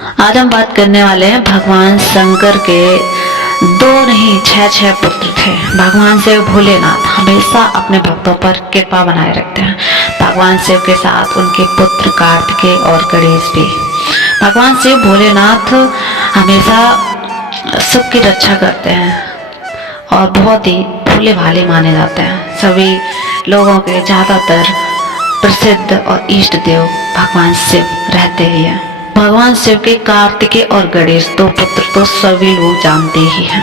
आज हम बात करने वाले हैं भगवान शंकर के दो नहीं छह पुत्र थे। भगवान शिव भोलेनाथ हमेशा अपने भक्तों पर कृपा बनाए रखते हैं। भगवान शिव के साथ उनके पुत्र कार्तिकेय और गणेश भी। भगवान शिव भोलेनाथ हमेशा सबकी रक्षा करते हैं और बहुत ही भोले भाले माने जाते हैं। सभी लोगों के ज़्यादातर प्रसिद्ध और इष्ट देव भगवान शिव रहते ही हैं। भगवान शिव के कार्तिकेय और गणेश दो पुत्र तो सभी लोग जानते ही हैं।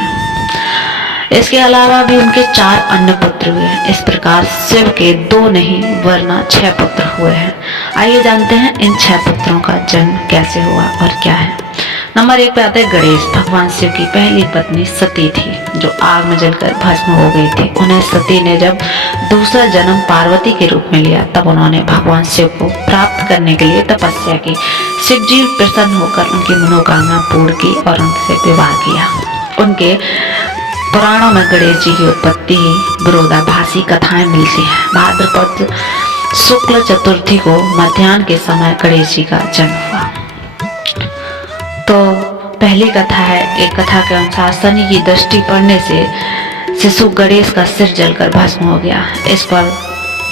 इसके अलावा भी उनके 4 अन्य पुत्र हुए हैं। इस प्रकार शिव के 2 नहीं वरना 6 पुत्र हुए हैं। आइए जानते हैं इन 6 पुत्रों का जन्म कैसे हुआ और क्या है। नंबर 1 पे आते हैं गणेश। भगवान शिव की पहली पत्नी सती थी जो आग में जलकर भस्म हो गई थी। उन्हें सती ने जब दूसरा जन्म पार्वती के रूप में लिया तब उन्होंने भगवान शिव को प्राप्त करने के लिए तपस्या की। शिव जी प्रसन्न होकर उनकी मनोकामना पूर्ण की और उनसे विवाह किया। उनके पुराणों में गणेश जी की उत्पत्ति विरोधाभासी कथाएं मिलती हैं। भाद्रपद शुक्ल चतुर्थी को मध्याह्न के समय गणेश जी का जन्म हुआ। तो पहली कथा है, एक कथा के अनुसार शनि की दृष्टि पड़ने से शिशु गणेश का सिर जलकर भस्म हो गया। इस पर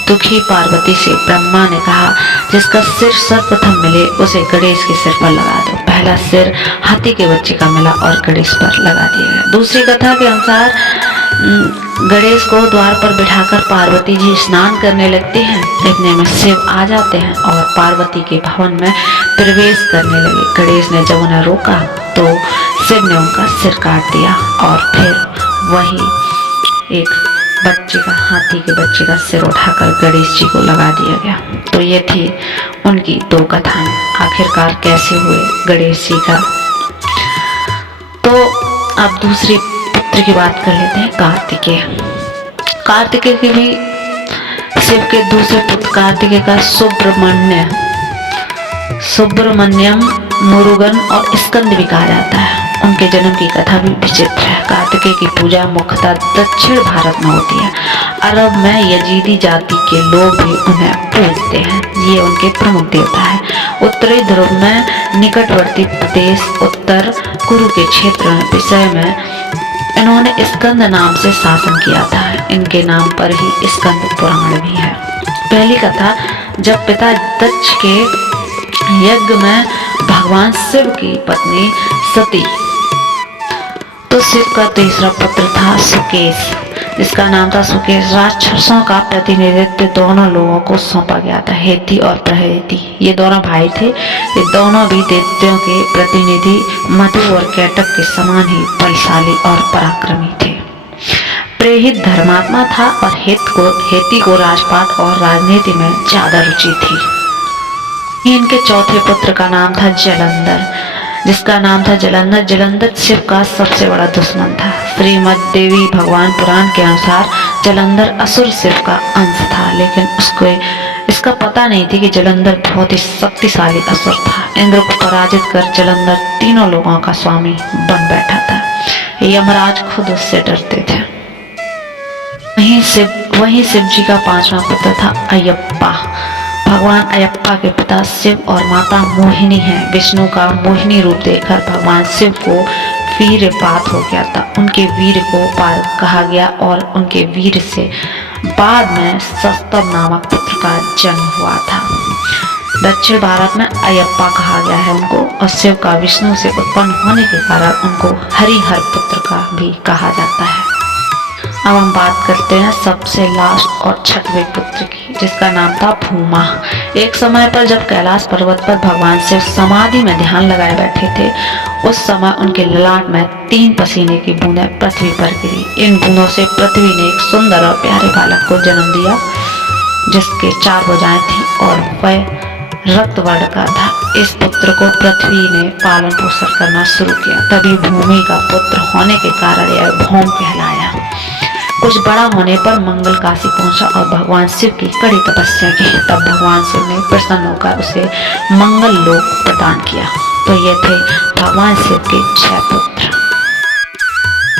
दुखी पार्वती से ब्रह्मा ने कहा जिसका सिर सर्वप्रथम मिले उसे गणेश के सिर पर लगा दो। पहला सिर हाथी के बच्चे का मिला और गणेश पर लगा दिया गया। दूसरी कथा के अनुसार गणेश को द्वार पर बिठाकर पार्वती जी स्नान करने लगती हैं। इतने में शिव आ जाते हैं और पार्वती के भवन में प्रवेश करने लगे। गणेश ने जब उन्हें रोका तो शिव ने उनका सिर काट दिया और फिर वही एक बच्चे का, हाथी के बच्चे का सिर उठाकर गणेश जी को लगा दिया गया। तो ये थी उनकी 2 कथाएं। आखिरकार कैसे हुए गणेश जी का। तो अब दूसरी पुत्र की बात कर लेते हैं, कार्तिकेय। कार्तिकेय के भी शिव के दूसरे पुत्र कार्तिकेय का सुब्रमण्यम, मुरुगन और स्कंद भी कहा जाता है। उनके जन्म की कथा भी विचित्र है। कार्तिकेय की पूजा मुख्यतः दक्षिण भारत में होती है। अरब में यजीदी जाति के लोग भी उन्हें पूजते हैं। ये उनके प्रमुख देवता है। उत्तरी ध्रुव में निकटवर्ती प्रदेश उत्तर कुरु के क्षेत्र विषय में इन्होंने स्कंद नाम से शासन किया था। इनके नाम पर ही स्कंद पुराण भी है। पहली कथा, जब पिता दक्ष के यज्ञ में भगवान शिव की पत्नी सती, तो शिव का तीसरा पुत्र था सुकेश, जिसका नाम था सुकेश। राक्षसों का प्रतिनिधित्व दोनों लोगों को सौंपा गया था, हेती और प्रहेती। ये दोनों भाई थे। ये दोनों भी दैत्यों के प्रतिनिधि मधु और कैटक के समान ही बलशाली और पराक्रमी थे। प्रेहित धर्मात्मा था और हेती को राजपाट और राजनीति में ज्यादा रुचि थी। इनके चौथे पुत्र का नाम था जलंधर, जिसका नाम था जलंधर। जलंधर शिव का सबसे बड़ा दुश्मन था। श्रीमद देवी भगवान पुराण के अनुसार जलंधर असुर शिव का अंश था, लेकिन उसको इसका पता नहीं थी कि जलंधर बहुत ही शक्तिशाली असुर था। इंद्र को पराजित कर जलंधर तीनों लोगों का स्वामी बन बैठा था। यमराज खुद उससे डरते थे। वहीं शिव जी का 5वां पुत्र था अयप्पा। भगवान अयप्पा के पिता शिव और माता मोहिनी हैं। विष्णु का मोहिनी रूप देखकर भगवान शिव को वीरपात हो गया था। उनके वीर को पाल कहा गया और उनके वीर से बाद में सस्तभ नामक पुत्र का जन्म हुआ था। दक्षिण भारत में अयप्पा कहा गया है उनको, और शिव का विष्णु से उत्पन्न होने के कारण उनको हरिहर पुत्र का भी कहा जाता है। अब हम बात करते हैं सबसे लास्ट और 6वें पुत्र की, जिसका नाम था भूमा। एक समय पर जब कैलाश पर्वत पर भगवान शिव समाधि में ध्यान लगाए बैठे थे, उस समय उनके ललाट में 3 पसीने की बूंदें पृथ्वी पर गिरी। इन बूंदों से पृथ्वी ने एक सुंदर और प्यारे बालक को जन्म दिया, जिसके 4 भुजाएं थी और वह रक्त वर्ण का था। इस पुत्र को पृथ्वी ने पालन पोषण करना शुरू किया। तभी भूमि का पुत्र होने के कारण यह भौम कहलाया। कुछ बड़ा होने पर मंगल काशी पहुंचा और भगवान शिव की कड़ी तपस्या की। तब भगवान शिव ने प्रसन्न होकर उसे मंगल लोक प्रदान किया। तो ये थे भगवान शिव के 6 पुत्र।